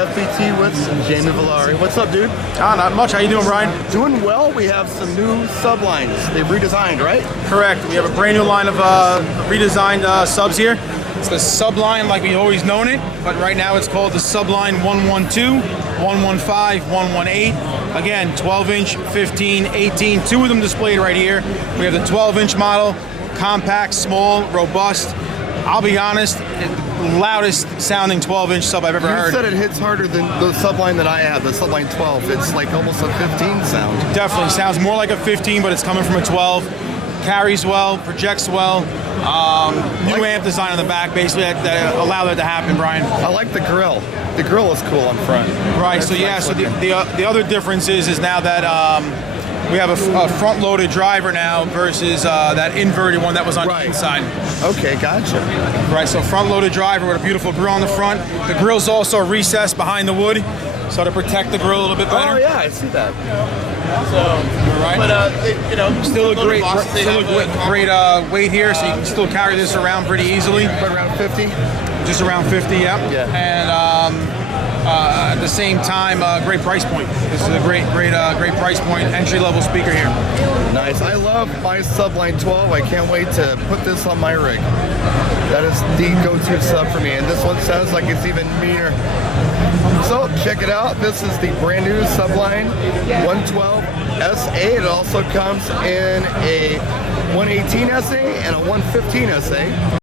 FBT with Jamie Villari. What's up, dude? Not much. How you doing, Brian? Doing well. We have some new sublines. They've redesigned, right? Correct. We have a brand new line of redesigned subs here. It's the Subline like we've always known it, but right now it's called the Subline 112, 115, 118. Again, 12-inch, 15, 18, two of them displayed right here. We have the 12-inch model, compact, small, robust. I'll be honest, the loudest sounding 12-inch sub I've ever heard. You said it hits harder than the Subline that I have, the Subline 12. It's like almost a 15 sound. Definitely sounds more like a 15, but it's coming from a 12. Carries well, projects well. New amp design on the back, basically that allow that to happen, Brian. I like the grill. The grill is cool on front. Right. That's so yeah. nice So looking. the other difference is now that we have a front-loaded driver now versus that inverted one that was on the inside. Okay, gotcha. Right. So front-loaded driver with a beautiful grill on the front. The grill's also recessed behind the wood, so to protect the grill a little bit better. Oh yeah, I see that. So, right. But you know, still a great weight here, so you can still carry this around pretty easily. Right around 50. Just around 50, yeah. And at the same time, great price point. This is a great price point, entry-level speaker here. Nice. I love my Subline 12. I can't wait to put this on my rig. That is the go-to sub for me, and this one sounds like it's even meaner. So check it out. This is the brand new Subline 112 SA. It also comes in a 118 SA and a 115 SA.